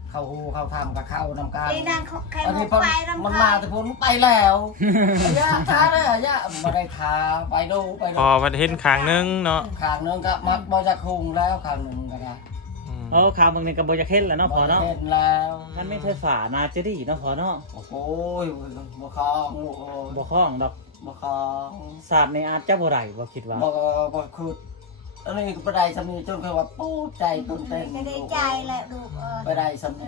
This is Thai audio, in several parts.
เข้าหูเข้าทำกับเข้านำการไอ้นางใครอันบอนี้กไปรำมันคามาญแต่ผมไปแล้วย่าท้าเลยย่ามาได้ท้าไปดูพอมันเห็นขางนึงเนาะข้างนึงก็มาบอจะคุงแล้วข้างนึงก็ได้โอ้ข่าวบางนี่ก็บ่จะเฮ็ดแล้วเนาะพอเนาะเห็นแล้วมันไม่ใช่ฝานาจะดีเนาะพอเนาะโอ้โหบ่คล้องลูกบ่คล้องดอกบ่คล้องศาสตร์ในอาจจะบ่ได้บ่คิดว่าบ่คืออันนี้ก็ไปได้สำนีจนคือว่าปูใจต้นเต้นไม่ได้ใจแหละลูกไปได้สำนี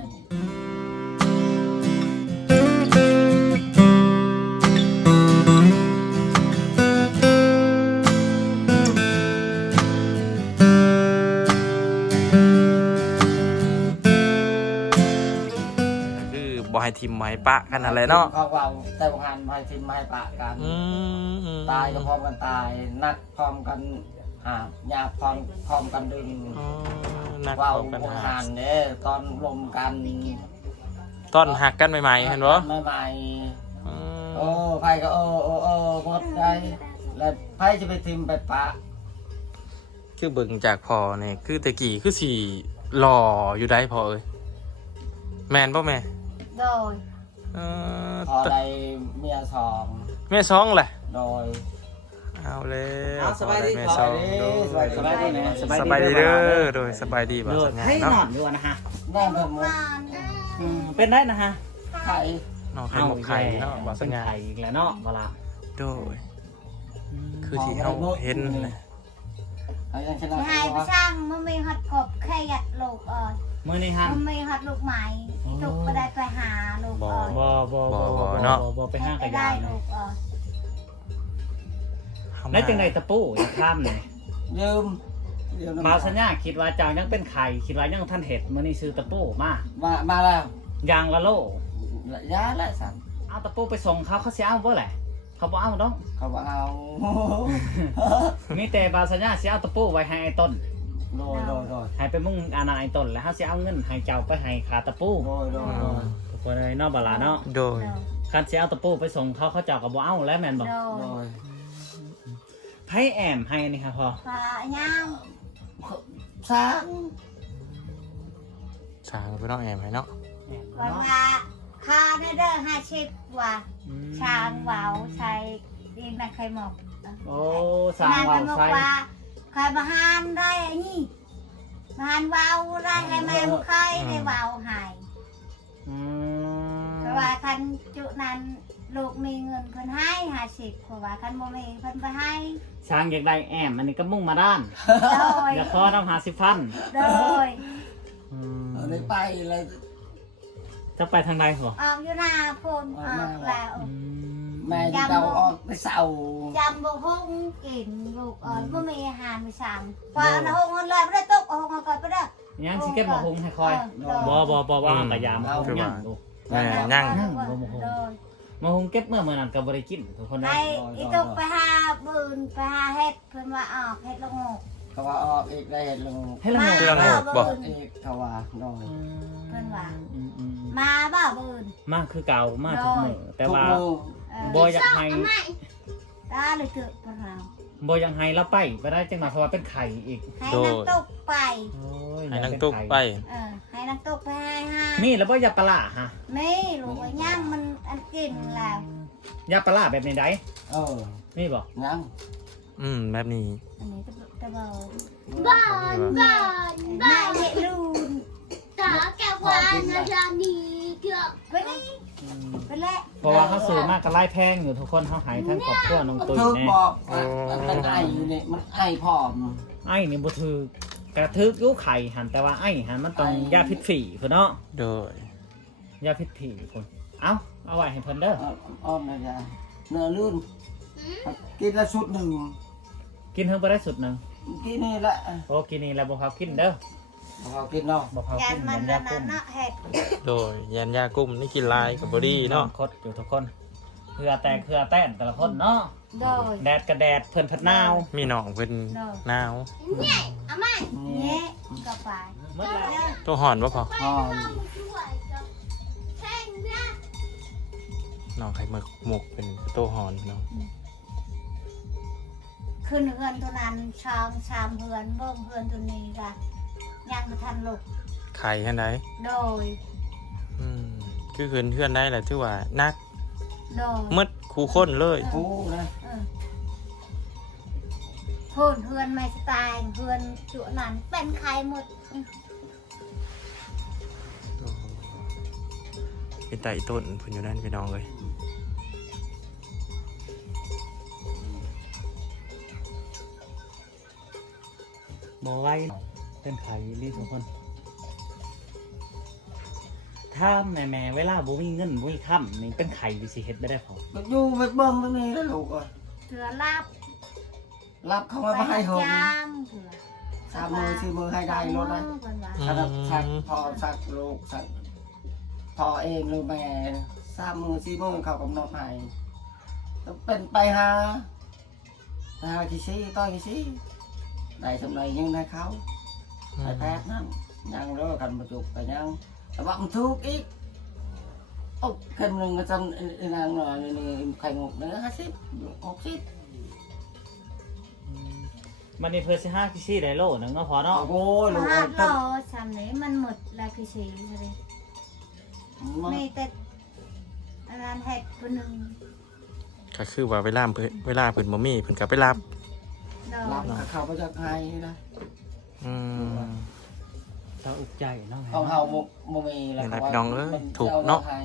คือบ่ให้ทิมไม้ปะกันอะไรเนาะเขาว่าแต่บางหันไม่ทิมไม่ปะกัน ตายก็พร้อมกันตายนัดพร้อมกันหยาบพร้อมกันดึงนักว่าวกันบางหาหันเนี่ยตอนลมกันต้นหักกันใหม่ๆเห็นบ่ใหม่ๆโอ้ไผ่ก็หมดใจแล้วไผ่จะไปทิมไปปะคือเบิ่งจากพอเนี่ยคือตะกี้คือสิหล่ออยู่ได้พอเอ้ยแม่นบ่แม่โดยพอได้เมียสองแม่ซองแหละโดยเอาแล้วเอาสบายดีแม่ขอซองสบายดีสบายดีนะสบายดีเด้อโดยสบายดีบ่โดสัดญญาให้นอเนาะนอยู่นะฮะแม่ผมมุกเป็นได้นะฮะไข่น้องไข่หมกไข่เนาะบ่สัญญาไข่อีกแล้วเนาะเวลาโดยคือที่เฮาเห็นนะไอ้ยังชนะให้ไปสร้างมันมีหัดกบแค่ยัดลูกมื้อนี้ฮะมันมีหัดลูกใหม่ลูกก็ได้ไปหาลูกบ่ไปห้างกไประได้ยาลูกแล้วจังไดตะปูอีกข้ามนี่ยืมมาสัญญาคิดว่าเจ้ายังเป็นไข่คิดว่ายังท่านเห็ดมื้อนี้ซื้อตะปูมามาแล้วยางละโลยาและสันเอาตะปูไปส่งเขาสิเอาบ่แหละเขาบ่เอาดอกเขาบอกเอามีแต่บาสัญญาสิเอาตะปูไว้ให้ไอ้ต้นโดยให้ไปมุ่งอาณาไอ้ต้นแล้วเฮาสิเอาเงินให้เจ้าไปให้ขาตะปูทุกคนเลยเนาะบ่ล่ะเนาะโดยคันสิเอาตะปูไปส่งเขาเจ้าก็บ่เอาแล้วแม่นบ่โดโดยยไผแอมให้นี่ค่ะพ่อปลาย่างสร้างสร้างไปเนาะแอมให้เนาะวันละค่าเด้อ50ว่าช้างเว้าใช้ดินนะใครหมกโอ้สร้างวาวใส่ใครมาหานได้อันนี้มาหานเว้าได้ให้แม่ใครได้เว้าให้อืมเพราะว่าคันจุนั้นลูกมีเงินเพิ่นให้50เพราะว่าคันบ่มีเพิ่นบ่ให้ช้างอยากได้แอมอันนี้ก็มุ่งมาด้านโดยอยากขอต้อง50,000 โดยอันนี้ไปเลยจะไปทางใดเหรอออกอยู่หน้าโพนออกแล้วแม่ที่เราออกไปเสาจำบ่ฮงกินลูกบ่มีอาหารมีสั่งพอเอาฮงมันเลยบ่ได้ตกฮงก่อนบ่ได้ยังสิเก็บหมกหุงให้คอยบ่เอากระยามาหุงยังลูกแม่ย่างโดยมาหุงเก็บเมื่อนั้นก็บ่ได้กินทุกคนไปนะอีตกไปหาบืนไปหาเฮ็ดเพิ่นว่าออกเฮ็ดละงกเขาว่าออกอีกได้เห็นลงให้ละหมดเรื่องหมดบ่อีกเขาว่าโดยมาบ่บืนมาคือเก่ามาทุกมื้อแต่ว่าทุกบ่อยากให้ตาเลยเกิดพวกเราบ่อยากให้เราไปบ่ได้จังหวะเพราะว่าเป็นไข่อีกให้นักตกไปโอ้ยให้นางตุกไปให้นักตกไปให้หามีแล้วบ่ยาปลาฮะนี่ลูกย่างมันอันกินแล้วยาปลาแบบนี้ได้ มีบ่งั้นแบบนี้อันนี้ตะเบาบ้านแม่บ้านเยลูนตาแกวานนะจานีเกือบไปนี่ไปแล้วเพราะว่าเขาซื้อมากก็ไล่แพงอยู่ทุกคนเขาหายทั้งครอบครัวน้องตุ้ยทึกแน่บอกมันไออยู่นี่มันไอผอมไอ้นี่บ่ถือกระทึกอยู่ไข่หันแต่ว่าไอ้หันมันต้องยาพิษฝีพุ่นเนาะโดยยาพิษผีคนเอาไว้ให้เพิ่นเด้ออ้อมนะจ๊ะเนื้อลื่นกินละชุดหนึ่งกินเพิ่งไปได้สุดหนึ่งกินนี่แหละโอ้กินนี่แล้วบ่เขากินเด้อเขากินเนาะบ่เขายักินนมันมันนั่ยาน กุ้มน่ะเห็ดโดยยันยากุ้มนี่กินลายกับบอดี้เนาะคดอยู่ทุกคนเพื่อแตกเพื่อแต้นแต่ละคนเนาะโดยแดดกระแดดเพิ่นพัดหนาวมีน้องเป็นหนาวเนี่ยอาม่าเนี่ยก็ไปหมดแล้วตัวหอนว่าพอไปหอมทำช่วยกับแข่งนะน้องไข่หมึกหมกเป็นตัวหอนเนาะขึ้นเฮือนตัวนั้นช่องชามเฮือนเบิ่งเฮือนตัวนี้ก็ยังบ่ทันลุกไข่แค่ไหนโดยคือเฮือนได้แหละถือว่านักโดยมืดคู่คนเลยผู้นะโหนเฮือนไม่สไตล์เฮือนจุนั้นเป็นใครหมดเป็นไต่ต้นพุ่นอยู่นั่นพี่น้องเลยบ่ไว้เป็นไข่รีทุกคนถ้าแม่เวลาบ่มีเงินบ่มีค่ำนี่เป็นไข่สิเฮ็ดไม่ได้พออยู่ไปเบิ่งตรงนี้แล้วลูกเอ้ยเถือรับรับเขามาให้หงจ้างเถือสามมือสี่มือให้ได้รถเลยเพิ่นว่าถ้าแบบสักพอสักลูกสักพอเองหรือแม่สามมือสี่มือเขากำหนดให้ต้องเป็นไปหากี่ซี่ต้อยกี่ซี่ได้สำไรยังให้เขาไอแพทย์นั่นยังเลิกกันมาจุกไปยังแต่ว่ามันทุกข์อีกโอ้คนหนึ่งก็จำนางหน่อยนี่ไข่งกเนื้อ50 60 มันนี่เพื่อสิหากิซี่ได้โลนึงเนาะพอเนาะโอ้ยลูกมาเอ้ยโลชำนี้มันหมดแล้วคือสีเลยมีแต่อันนั้นแหกคนหนึ่งก็คือว่าเวลาเพิ่นบ่มีเพิ่นก็ไปรับโดยรับกับเขาไปจากไห้นะอืมเราอุกใจเนาะของเขาโมมีแล้วนี่แหละพี่น้องเอ้ยถูกเนาะโดย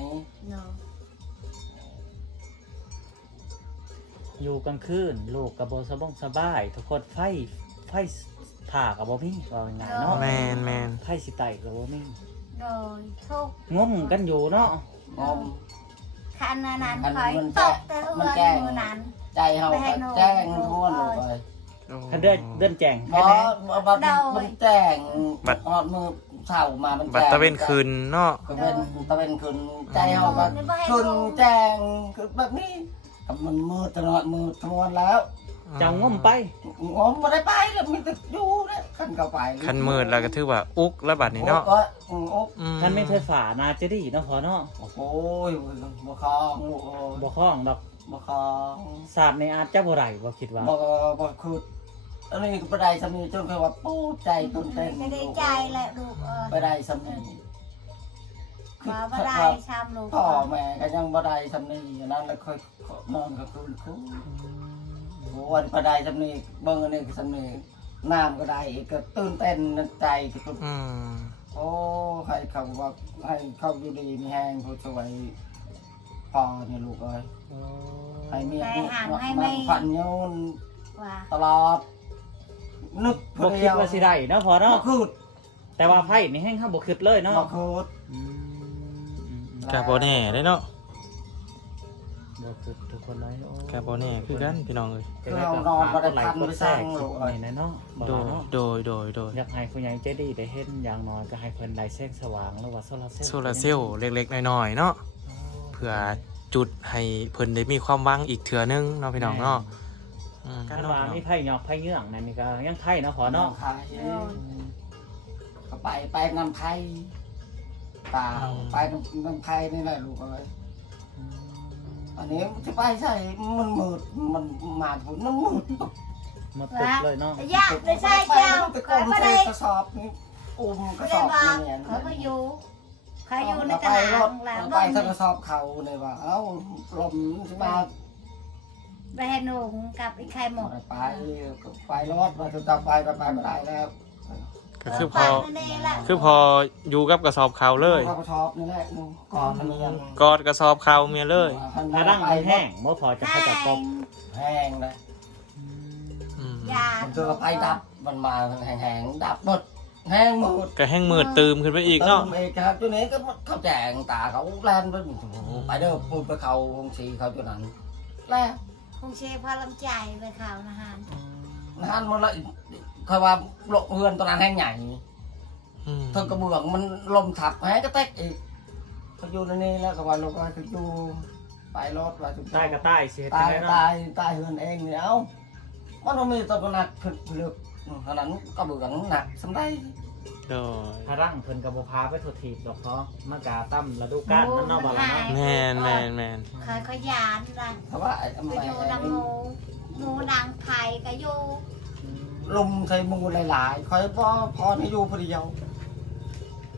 อยู่กลางคืนลูกกับบ่สบายทุกคนไฟผ่ากับบ่มีว่าง่ายๆเนาะแมนไฟสิไตกับบ่มีโดยทุกงมกันอยู่เนาะงอมคันนั้นอันคอยมันตแจ้กงแต่เฮืมันอนแจ้งอยู่นั้นใจเขาก็แจ้งทั่วหนูไปคันเดินแจ้งบอมันแจ้งออดมือเช้ามามันบัดแจ้งตะเวนคืนเนาะก็เป็นตะเวนคืนใจเขาก็คืนแจ้งคือแบบนี้มันมืดตลอดมืดทั้งวันแล้วเจ้างมไปงมไม่ได้ไปแล้วมีแต่อยู่เนี่ยขันเข้าไปคันมืดแล้วก็ถือว่าอุกแล้วบัดนี้เนาะก็โอ้ท่านไม่ไฟฟ้าน่าจะดีเนาะพอเนาะโหบ่คลองลูกบ่คล้องดอกบ่คลองศาสตร์ในอาจจะบ่ได้บ่คิดว่าบ่คืออันนี้ก็ไปได้สามีจนคือว่าปูใจต้นเต้นไม่ได้ใจแหละลูกไปได้สามีมาบ่ได้ชามลูกพ่อแม่ก็ยังบ่ได้สามีอย่างนั้นแล้วค่อยนอนกับคืนคู่โอ้วันไปได้สามีเบิ่งอันนี้ก็สามีน้ำก็ได้ก็ตื่นเต้นใจก็อืมโอ้ให้เขาว่าให้เขาอยู่ดีมีแห้งผู้สวยพ่อเนี่ยลูกเอ้ยให้เมียพันโยนว่าตลอดนึกบ่คิดว่าสิได้เนาะพอบ่เนาะคืดแต่ว่าไพ่นี่แห้งเฮาบ่คิดเลยเนาะบ่คืดก็บ่แน่เด้เนาะบ่คิดทุกคนเลยโอ้ก็บ่แน่คือกันพี่น้องเอ้ยคือเรานอนบ่ได้ทันไปสร้างลูกเอ้ยนี่นะเนาะบ่โดยเนาะโดยอยากให้ผู้ใหญ่ใจดีได้เห็นอย่างน้อยก็ให้เพิ่นได้แสงสว่างหรือว่าโซลาร์เซลล์โซลาร์เซลล์เล็กๆน้อยๆเนาะเพื่อจุดให้เพิ่นได้มีความหวังอีกเทื่อนึงเนาะพี่น้องเนาะกัคันนเนาะว่ามีไผ่หยอกไผ่เยื่องนั่นนี่ก็ยังไผ่เนาะพอเนาะขายก็ไปนำไผ่ตาไปนำไผ่นี่แหละลูกเอ้ยอันนี้จะไปใส่มันมืดมันมาผุนมันมืดหมดตึกเลยเนาะอยากได้ใช่เจ้าไปเคยไม่ได้กระสอบนี่อุ้มกไม่ระสได้อบวางเนี่ยเขาก็อยู่เขาอยู่ในตไปลาร ดถแล้วไปถ้ากระสอบเขาเนี่ยว่าเอ้าลมจะมาไปให้หนุ่มกับอีกใครหมดไปรถมาจะไปไม่ได้แล้วก็คือพออยู่กับกระสอบข้าวเลยกระสอบนี่แหละก่อนมันยังกอดกระสอบข้าวเมียเลยถ้าดั้งมันแห้งบ่พอจะเข้าใจกบแห้งเลยอืมยามันจะไปดับมันมาแห้งดับหมดแห้งหมดก็แห้งมืดตื่มขึ้นไปอีกเนาะเอกครับจุดนี้ก็เขาแจงตาเขาแล่นไปเด้อพูดไปเขาคงชีเขาจุดนั้นแล้วคงเชฟพอลำใจไปข่าวนะฮะนั่นมันละเขาว่าหลบเฮือนตอนนั้นแห้งใหญ่อืมเธอกระเบื้องมันลมทับแห้งก็เต๊กอีกเขาอยู่ในนี้แล้วก็ว่าลูกก็คืออยู่ไปรถว่าจุดใต้ก็ใต้สิเฮ็ดตาจัยงได๋เนาะตายเฮือนเองเนี่ยเอามันต้องมีตัวหนักผลึกขนาดนั้นกระเบื้องหนักสำได้โดยถ้าดั้งเพิ่นก็บ่พาไปทุทีบดอกเพราะมากาตั้มฤดูกาลนั่นเนาะบ่ล่ะเนาะแมนเคยขยันนะเพราะว่าไปอยู่นางงูนางไผ่ก็อยู่ลุมใส่มูหลายๆคอยพอให้อยู่พอเดียว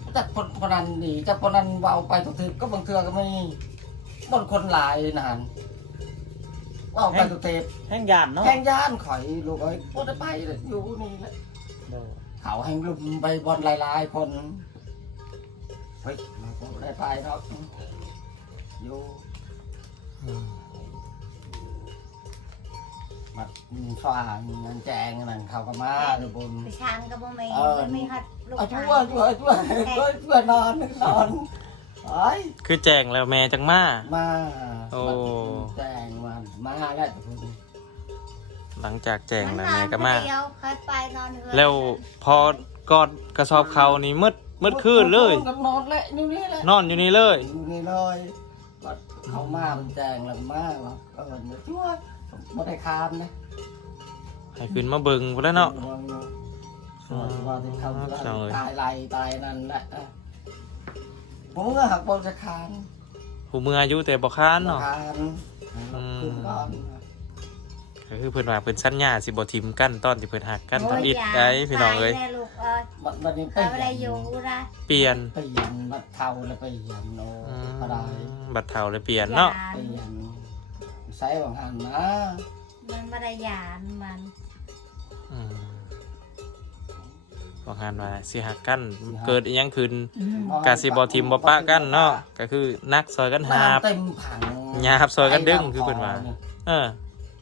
จักพนันดีจักพนันเบาไปทุกทีก็บางเทือก็ไม่บนคนหลายนานเบาไปทุกทีแห้งยานเนาะแข่งย่านข่อยลูกเอ้ยพูดไปเลยอยู่นี่แหละโดยเขาแห่งลุมไปบอลหลายๆคนเฮ้ยมาพูดได้ไปเนาะอยู่มาฟ้าเงินแจงนั่นเขาก็มาดูบนไปช้างก็บ่มีไม่ฮัดลูกเอาชาช่วยนอนไอ้คือแจ้งแล้วแม่จังมามาโอ้แจงมาแล้วหลังจากแจ้งแล้วแม่ก็มาเดียวเคยไปนอนเฮือนแล้วพอกอดกระสอบเขานี่มืดคืนเลยนอนแหละอยู่นี่แหละนอนอยู่นี่เลยอยู่นี่เลยเขามาเป็นแจงแล้วมาช่วยบ่ได้คามนะให้ขึ้นมาเบิ่งพุ่นแล้วเนาะว่าที่เขาตายไรตายนั่นแหละผมก็หักบอลจะคานผู้มืออายุแต่บ่ค้านเนาะคานขึ้นก่อนก็คือเพิ่นว่าเพิ่นสัญญาสิบ่ทิมกันตอนที่เพิ่นหักกันทำอิดได้พี่น้องเอ้ยไปแลูกเอ้ยบัดนี้ไปบ่ได้อยู่นะเปลี่ยนเปลี่ยนบัดเทาแล้วเปลี่ยนโนอะไรบัตรเฒ่าเลยเปลี่ยนเนาะเปลี่ยนใช้บางหันนะมันบ่ได้หยานมันบอกงานว่าสิหักกันเกิดอีหยังขึ้นกะสิบ่ทิมบ่ปะกันเนาะก็คือนักซอยกันหาบเต็มผังหยาบซอยกันดึงคือเพิ่นว่า เออ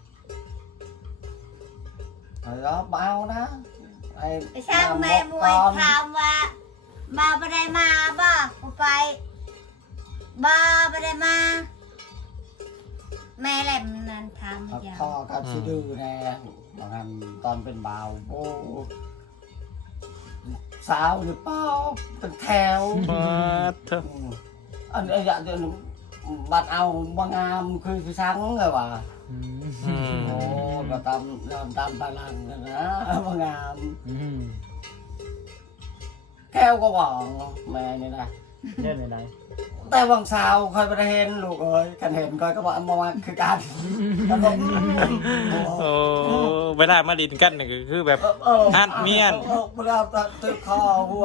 แล้วเบานะไอ้ไปช่างแม่มวยถามว่ามาบ่ได้มาบ่กูไปบ่ได้มา แม่แหลมนั่นถามอย่างพ่อกับชิดื้อแน่บางหันตอนเป็นเบาโอ้สาวหรือเปล่าเป็นแถวมาเถอะอันนี้อย่างเดียวบัดเอาบางงามคือพี่ช้างเลยว่ะอืมอืมโอ้ก็ตามตารางกันนะบางงามอืมแก้วก็หวังแม่นี่นะเล่นไหนแต่วังสาวคอยไปเห็นลูกเอ้ยกันเห็นคอยก็บอกมาว่าคือการแล้วก็โอ้เวลามาดินกันนี่ก็คือแบบ อัดเมียนเวลาตึกคอหัว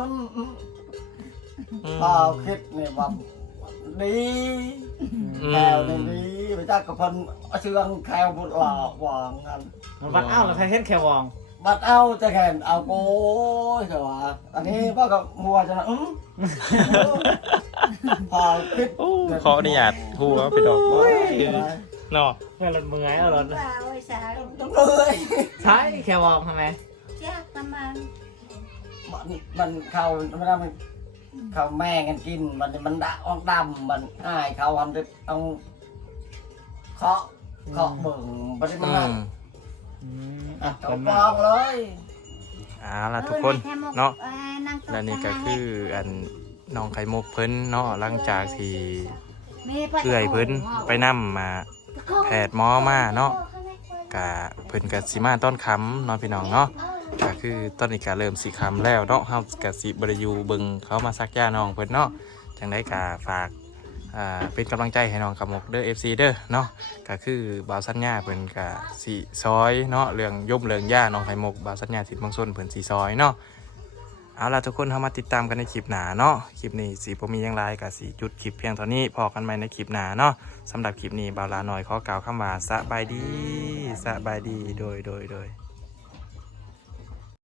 พอคิดเนี่ยว่าดี แควในนี้พระเจ้ากับพันเชื่องแควบุตรหวังกันมันวัดอ้าวแล้วใครเห็นแควองบัดเอาจะแข่งเอาโก้เถอะวะอันนี้พ่อกับมัวจะนะพอคิดโอ้ขออนุญาตหัวไปดอกเนาะเพื่อนรถมึงไงเอารถเปล่าไอ้สาวต้องเลยใช่แควองทำไมจ้าประมาณมันเขาไม่ได้มันเขาแม่กันกินมันด่าออกดำมันอ้ายเขาทำได้ต้องเคาะเบิ่งไม่ได้มันนั่นอืมเขาฟองเลยเอาล่ะทุกคนเนาะและนี่ก็คืออันน้องไข่มุกเพิ่นเนาะหลังจากที่เอื้อยเพิ่นไปนำมาแพทย์หมอมาเนาะกะเพิ่นกะสิมาต้นคำเนาะพี่น้องเนาะก็คือตอนนี้ก็เริ่มสิคำแล้วเนาะเฮากะสิบ่ได้อยู่เบิ่งเขามาซักยาน้องเพิ่นเนาะจังได๋ก็ฝากเป็นกำลังใจให้น้องกับมกเด้อ FC เด้อเนาะก็คือบ่าวสัญญาเพิ่นก็สิซอยเนาะเรื่องย่มเรื่องย่าน้องไข่มกบ่าวสัญญาสิทธิ์บางส่วนเพิ่นสิซอยเนาะเอาล่ะทุกคนเข้ามาติดตามกันในคลิปหน้าเนาะคลิปนี้สิบ่มีหยังหลายก็สิหยุดคลิปเพียงเท่านี้พอกันใหม่ในคลิปหน้าเนาะสำหรับคลิปนี้บ่าวลาน้อยขอกล่าวคำว่าสบายดีโดย